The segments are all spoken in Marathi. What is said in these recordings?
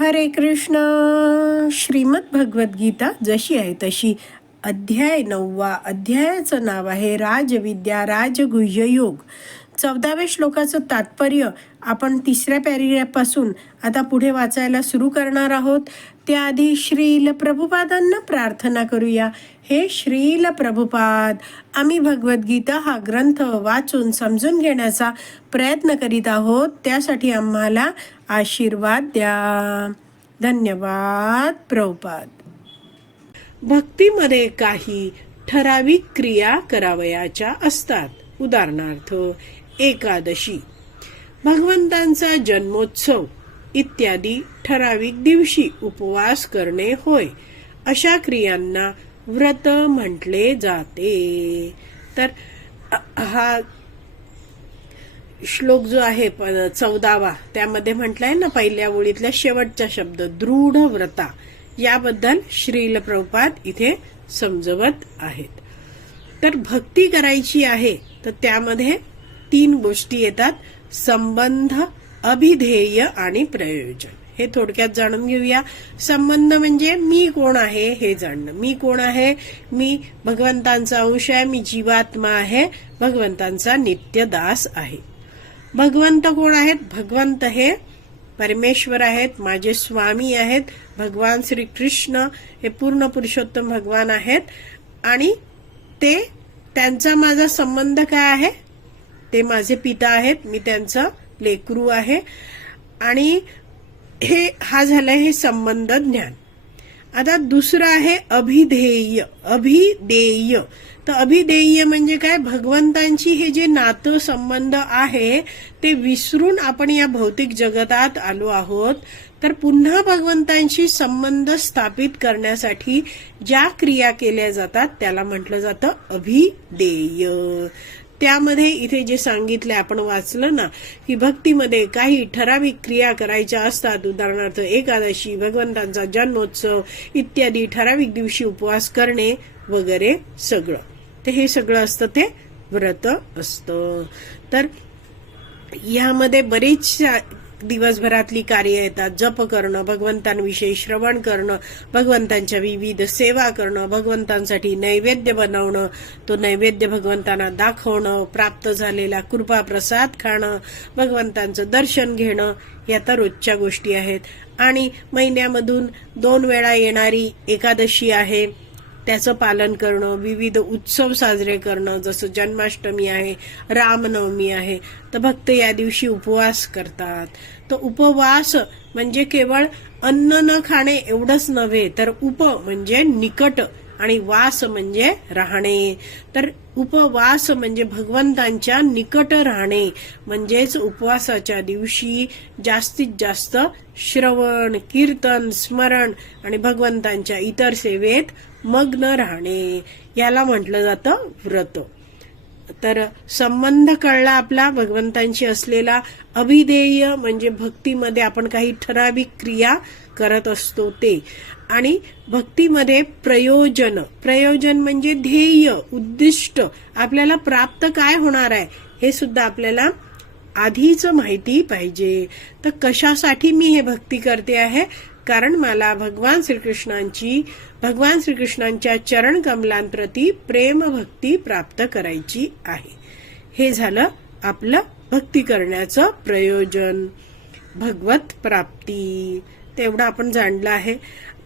हरे कृष्ण. श्रीमद भगवद्गीता जशी आहे तशी. अध्याय नववा. अध्यायाचं नाव आहे राजविद्या राजगुह्य योग. चौदाव्या श्लोकाचं तात्पर्य आपण तिसऱ्या पॅरिग्राफपासून आता पुढे वाचायला सुरू करणार आहोत. त्याआधी श्रील प्रभुपादांना प्रार्थना करूया. हे श्रील प्रभुपाद आम्ही भगवद्गीता हा ग्रंथ वाचून समजून घेण्याचा प्रयत्न करीत आहोत. त्यासाठी आम्हाला आशीर्वाद द्या. धन्यवाद प्रभुपाद. भक्तीमध्ये काही ठराविक क्रिया करावयाच्या असतात. उदाहरणार्थ एकादशी. भगवंतांचा जन्मोत्सव. इत्यादी ठराविक दिवशी उपवास करणे होय. अशा क्रियांना व्रत म्हटले जाते. तर हा श्लोक जो आहे चौदावा त्यामध्ये म्हटलाय ना पहिल्या ओळीतल्या शेवटचा शब्द दृढ व्रता. याबद्दल श्रील प्रभुपाद इथे समजवत आहेत. तर भक्ती करायची आहे तर त्यामध्ये तीन गोष्टी येतात. संबंध अभिधेय आणि प्रयोजन. हे थोडक्यात जाणून घेऊया. संबंध म्हणजे मी कोण आहे हे जाणणं. मी कोण आहे? मी भगवंतांचा अंश आहे मी जीवात्मा आहे भगवंतांचा नित्यदास आहे. भगवंत कोण आहेत? भगवंत हे परमेश्वर आहेत माझे स्वामी आहेत भगवान श्री कृष्ण हे पूर्ण पुरुषोत्तम भगवान आहेत. आणि ते त्यांचा माझा संबंध काय आहे? ते माझे पिता आहेत मी त्यांचं लेकरू आहे. आणि हे हा झाला हे संबंध ज्ञान. आता दुसरं आहे अभिधेय अभिदेय. तर अभिदेय म्हणजे काय? भगवंतांची हे जे नातं संबंध आहे ते विसरून आपण या भौतिक जगतात आलो आहोत. तर पुन्हा भगवंतांशी संबंध स्थापित करण्यासाठी ज्या क्रिया केल्या जातात त्याला म्हटलं जातं अभिदेय. त्यामध्ये इथे जे सांगितलं आपण वाचलं ना की भक्तीमध्ये काही ठराविक क्रिया करायच्या असतात. उदाहरणार्थ एकादशी भगवंतांचा जन्मोत्सव इत्यादी ठराविक दिवशी उपवास करणे वगैरे सगळं. तर हे सगळं असतं ते व्रत असतं. तर यामध्ये बरेचशा दिवसभरातली कार्य येतात. जप करणं भगवंतांविषयी श्रवण करणं भगवंतांच्या विविध सेवा करणं भगवंतांसाठी नैवेद्य बनवणं तो नैवेद्य भगवंतांना दाखवणं प्राप्त झालेला कृपा प्रसाद खाणं भगवंतांचं दर्शन घेणं या तर रोजच्या गोष्टी आहेत. आणि महिन्यामधून दोन वेळा येणारी एकादशी आहे. त्याचं पालन करणं विविध उत्सव साजरे करणं जसं जन्माष्टमी आहे रामनवमी आहे तर भक्त या दिवशी उपवास करतात. तर उपवास म्हणजे केवळ अन्न न खाणे एवढंच नव्हे तर उप म्हणजे निकट आणि वास म्हणजे राहणे. तर उपवास म्हणजे भगवंतांच्या निकट राहणे म्हणजेच उपवासाच्या दिवशी जास्तीत जास्त श्रवण कीर्तन स्मरण आणि भगवंतांच्या इतर सेवेत मग्न राहणे. याला म्हटलं जातं व्रत. तर संबंध कळला आपला भगवंतांशी असलेला अभिधेय म्हणजे भक्तीमध्ये आपण काही ठराविक क्रिया करत असतो ते. आणि भक्तीमध्ये प्रयोजन. प्रयोजन म्हणजे ध्येय उद्दिष्ट. आपल्याला प्राप्त काय होणार आहे हे सुद्धा आपल्याला आधीच माहिती पाहिजे. तर कशासाठी मी हे भक्ती करते आहे? कारण मला भगवान श्रीकृष्णांची भगवान श्रीकृष्णांच्या चरण कमलांप्रती प्रेम भक्ती प्राप्त करायची आहे. हे झालं आपलं भक्ती करण्याचं प्रयोजन. भगवत प्राप्ती. तेवढं आपण जाणलं आहे.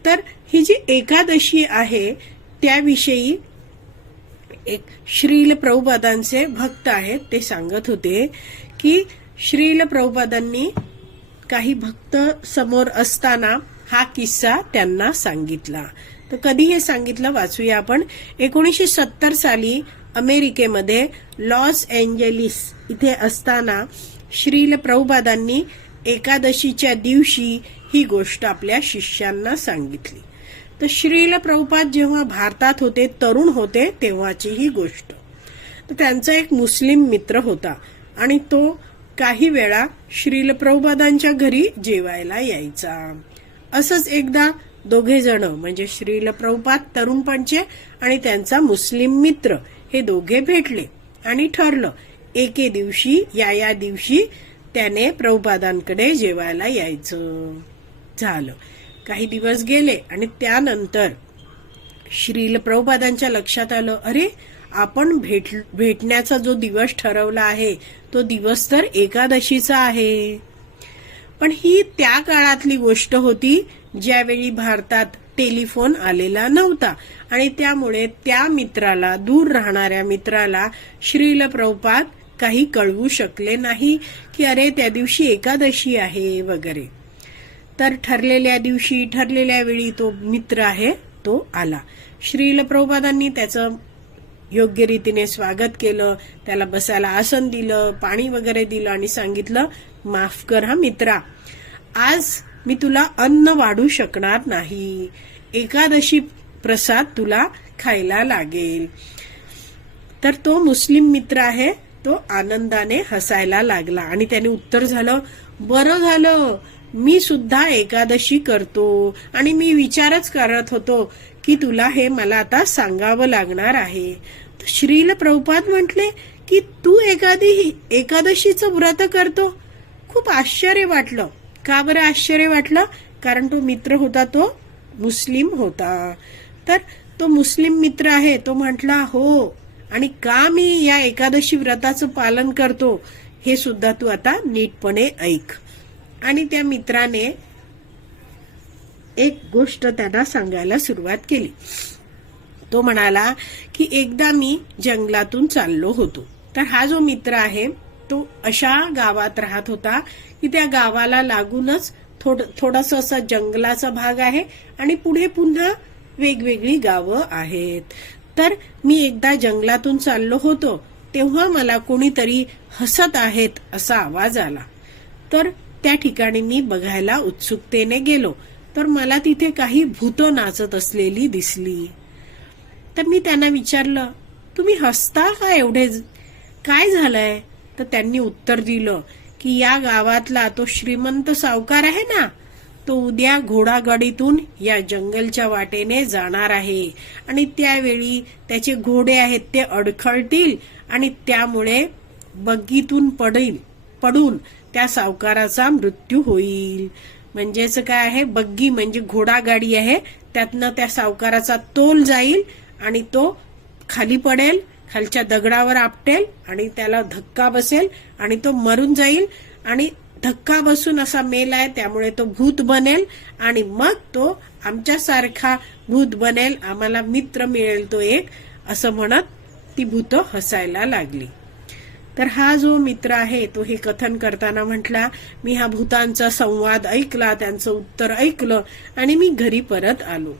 तर ही जी एकादशी आहे त्याविषयी एक श्रील प्रभुपादांचे भक्त आहेत ते सांगत होते की श्रील प्रभुपादांनी काही भक्त समोर असताना हा किस्सा त्यांना सांगितला. तर कधी हे सांगितलं वाचूया आपण. एकोणीसशे सत्तर साली अमेरिकेमध्ये लॉस एंजेलिस इथे असताना श्रील प्रभुपादांनी एकादशीच्या दिवशी ही गोष्ट आपल्या शिष्यांना सांगितली. तर श्रील प्रभुपाद जेव्हा भारतात होते तरुण होते तेव्हाची ही गोष्ट. तर त्यांचा एक मुस्लिम मित्र होता आणि तो काही वेळा श्रील प्रभुपादांच्या घरी जेवायला यायचा. असंच एकदा दोघे जण म्हणजे श्रील प्रभुपाद तरुणपणचे आणि त्यांचा मुस्लिम मित्र हे दोघे भेटले आणि ठरलं एके दिवशी या या दिवशी त्याने प्रभुपादांकडे जेवायला यायचं. झालं. काही दिवस गेले आणि त्यानंतर श्रील प्रभुपादांच्या लक्षात आलं. अरे आपण भेट भेटण्याचा जो दिवस ठरवला आहे तो दिवस तर एकादशीचा आहे. पण ही त्या काळातली गोष्ट होती ज्यावेळी भारतात टेलिफोन आलेला नव्हता. आणि त्यामुळे त्या मित्राला दूर राहणाऱ्या मित्राला श्रील प्रभुपाद काही कळवू शकले नाही की अरे त्या दिवशी एकादशी आहे वगैरे. तर ठरलेल्या दिवशी ठरलेल्या वेळी तो मित्र आहे तो आला. श्रील प्रभुपादांनी त्याचं योग्य रीतीने स्वागत केलं त्याला बसायला आसन दिलं पाणी वगैरे दिलं आणि सांगितलं माफ कर हा मित्रा आज मी तुला अन्न वाढू शकणार नाही. एकादशी प्रसाद तुला खायला लागेल. तर तो मुस्लिम मित्र आहे तो आनंदाने हसायला लागला आणि त्याने उत्तर झालं बरं झालं. मी सुद्धा एकादशी करतो आणि मी विचारच करत होतो की तुला हे मला आता सांगावं लागणार आहे. तर श्रील प्रभुपाद म्हटले की तू एखादी एकादशीचं व्रत करतो? खूप आश्चर्य वाटलं. का बरं आश्चर्य वाटलं? कारण तो मित्र होता तो मुस्लिम होता. तर तो मुस्लिम मित्र आहे तो म्हटला हो आणि का मी या एकादशी व्रताचं पालन करतो हे सुद्धा तू आता नीटपणे ऐक. आणि त्या मित्राने एक गोष्ट त्यांना सांगायला सुरुवात केली. तो म्हणाला की एकदा मी जंगलातून चाललो होतो. तर हा जो मित्र आहे तो अशा गावात राहत होता की त्या गावाला लागूनच थोड थोडासा असा जंगलाचा भाग आहे आणि पुढे पुन्हा वेगवेगळी गावं आहेत. तर मी एकदा जंगलातून चाललो होतो तेव्हा मला कोणीतरी हसत आहेत असा आवाज आला. तर त्या ठिकाणी मी बघायला उत्सुकतेने गेलो. तर मला तिथे काही भूत नाचत असलेली दिसली. तर मी त्यांना विचारलं तुम्ही हसता का एवढे? काय झालंय? तर त्यांनी उत्तर दिलं की या गावातला तो श्रीमंत सावकार आहे ना तो उद्या घोडागाडीतून या जंगलच्या वाटेने जाणार आहे. आणि त्यावेळी त्याचे घोडे आहेत ते अडखळतील आणि त्यामुळे बग्गीतून पडेल पडून त्या सावकाराचा मृत्यू होईल. म्हणजेच काय आहे? बग्गी म्हणजे घोडागाडी आहे. त्यातनं त्या सावकाराचा तोल जाईल आणि तो खाली पडेल खालच्या दगडावर आपटेल आणि त्याला धक्का बसेल आणि तो मरून जाईल आणि धक्का बसून असा मेल आहे त्यामुळे तो भूत बनेल आणि मग तो आमच्यासारखा भूत बनेल आम्हाला मित्र मिळेल तो एक असं म्हणत ती भूत हसायला लागली. तर हा जो मित्र आहे तो हे कथन करताना म्हटला मी हा भूतांचा संवाद ऐकला त्यांचं उत्तर ऐकलं आणि मी घरी परत आलो.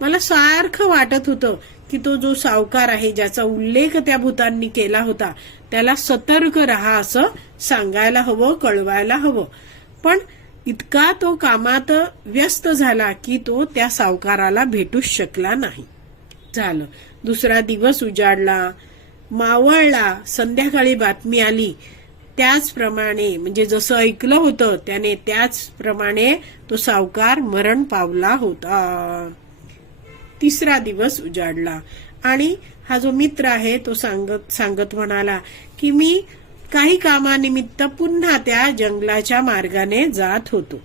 मला सारखं वाटत होतं की तो जो सावकार आहे ज्याचा उल्लेख त्या भूतांनी केला होता त्याला सतर्क राहा असं सांगायला हवं कळवायला हवं. पण इतका तो कामात व्यस्त झाला की तो त्या सावकाराला भेटूच शकला नाही. झालं. दुसरा दिवस उजाडला मावळला संध्याकाळी बातमी आली. त्याचप्रमाणे म्हणजे जसं ऐकलं होतं त्याने त्याचप्रमाणे तो सावकार मरण पावला होता. तिसरा दिवस उजाडला. आणि हा जो मित्र आहे तो सांगत सांगत म्हणाला की मी काही कामानिमित्त पुन्हा त्या जंगलाच्या मार्गाने जात होतो.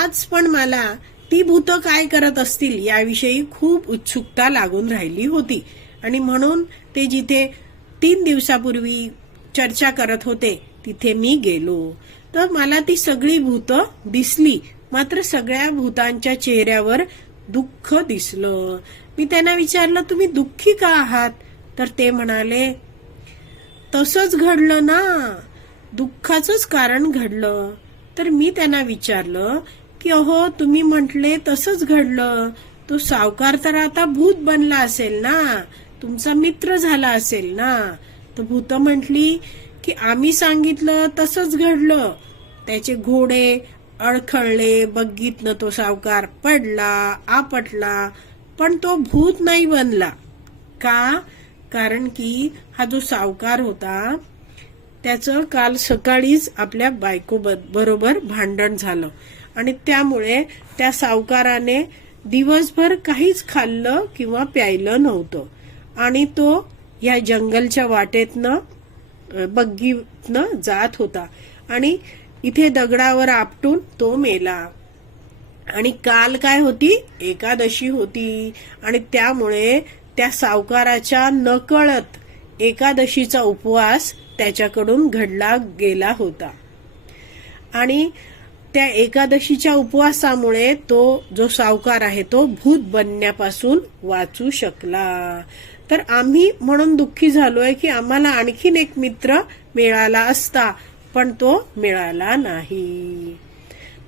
आज पण मला ती भूत काय करत असतील याविषयी खूप उत्सुकता लागून राहिली होती. आणि म्हणून ते जिथे तीन दिवसापूर्वी चर्चा करत होते तिथे मी गेलो. तर मला ती सगळी भूत दिसली. मात्र सगळ्या भूतांच्या चेहऱ्यावर दुःख दिसलं. मी त्यांना विचारलं तुम्ही दुःखी का आहात? तर ते म्हणाले तसंच घडलं ना. दुःखाचंच कारण घडलं. तर मी त्यांना विचारलं की अहो तुम्ही म्हटले तसंच घडलं. तो सावकार तर आता भूत बनला असेल ना. तुमचा मित्र झाला असेल ना. तर भूत म्हटली की आम्ही सांगितलं तसंच घडलं. त्याचे घोडे अडखळले बग्गीतनं तो सावकार. पडला आपटला पण तो भूत नाही बनला. का? कारण की हा जो सावकार होता त्याचं काल सकाळीच आपल्या बायको बरोबर भांडण झालं. आणि त्यामुळे त्या सावकाराने दिवसभर काहीच खाल्लं किंवा प्यायलं नव्हतं. आणि तो या जंगलच्या वाटेतनं बग्गीतनं जात होता. आणि इथे दगडावर आपटून तो मेला. आणि काल काय होती? एकादशी होती. आणि त्यामुळे त्या सावकाराच्या नकळत एकादशीचा उपवास त्याच्याकडून घडला गेला होता. आणि त्या एकादशीच्या उपवासामुळे तो जो सावकार आहे तो भूत बनण्यापासून वाचू शकला. तर आम्ही म्हणून दुःखी झालोय की आम्हाला आणखीन एक मित्र मिळाला असता. पण तो मिळाला नाही.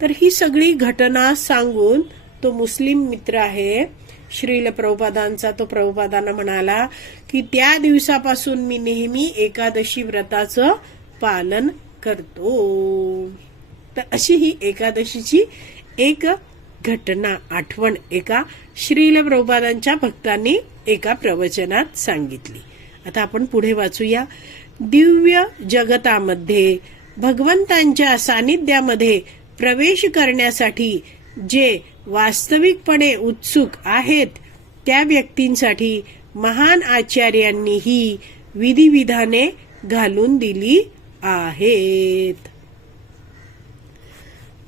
तर ही सगळी घटना सांगून तो मुस्लिम मित्र आहे श्रील प्रभुपादांचा तो प्रभुपादांना म्हणाला की त्या दिवसापासून मी नेहमी एकादशी व्रताचं पालन करतो. तर अशी ही एकादशीची एक घटना आठवण एका श्रील प्रभुपादांच्या भक्तांनी एका प्रवचनात सांगितली. आता आपण पुढे वाचूया. दिव्य जगतामध्ये भगवंतांच्या सानिध्यामध्ये प्रवेश करण्यासाठी जे वास्तविकपणे उत्सुक आहेत त्या व्यक्तींसाठी महान आचार्यांनी ही विधिविधाने घालून दिली आहेत.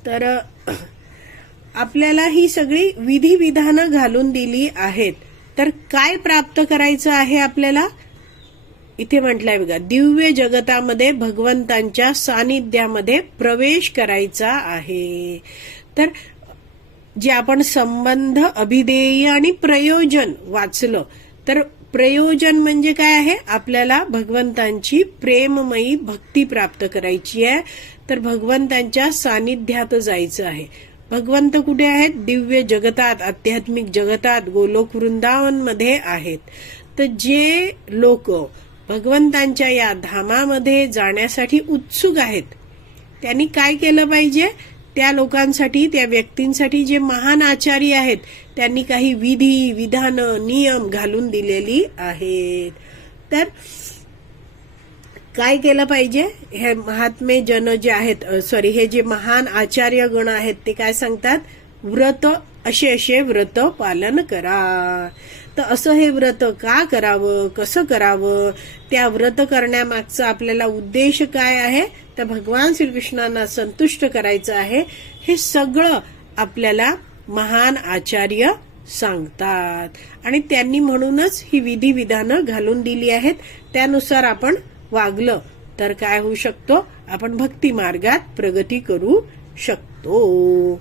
तर आपल्याला ही सगळी विधिविधानं घालून दिली आहेत. तर काय प्राप्त करायचं आहे आपल्याला? इथे म्हटलंय बघा दिव्य जगतामध्ये भगवंतांच्या सानिध्यामध्ये प्रवेश करायचा आहे. तर जे आपण संबंध अभिधेय आणि प्रयोजन वाचलं तर प्रयोजन म्हणजे काय आहे? आपल्याला भगवंतांची प्रेममयी भक्ती प्राप्त करायची आहे. तर भगवंतांच्या सानिध्यात जायचं आहे. भगवंत कुठे आहेत? दिव्य जगतात आध्यात्मिक जगतात गोलोक वृंदावनमध्ये आहेत. तर जे लोक भगवंतांच्या या धामामध्ये जाण्यासाठी उत्सुक आहेत. त्यांनी काय केलं पाहिजे? त्या लोकांसाठी त्या व्यक्तींसाठी जे महान आचार्य आहेत त्यांनी काही विधी विधान नियम घालून दिलेली आहेत. तर काय केलं पाहिजे? हे महात्मे जन जे आहेत सॉरी हे जे महान आचार्य गण आहेत ते काय सांगतात? व्रत असे असे व्रत पालन करा. तर असं हे व्रत का करावं कसं करावं? त्या व्रत करण्यामागचा आपल्याला उद्देश काय आहे? तर भगवान श्रीकृष्णांना संतुष्ट करायचं आहे. हे सगळं आपल्याला महान आचार्य सांगतात. आणि त्यांनी म्हणूनच ही विधी विधानं घालून दिली आहेत. त्यानुसार आपण वागलं तर काय होऊ शकतो? आपण भक्ती मार्गात प्रगती करू शकतो.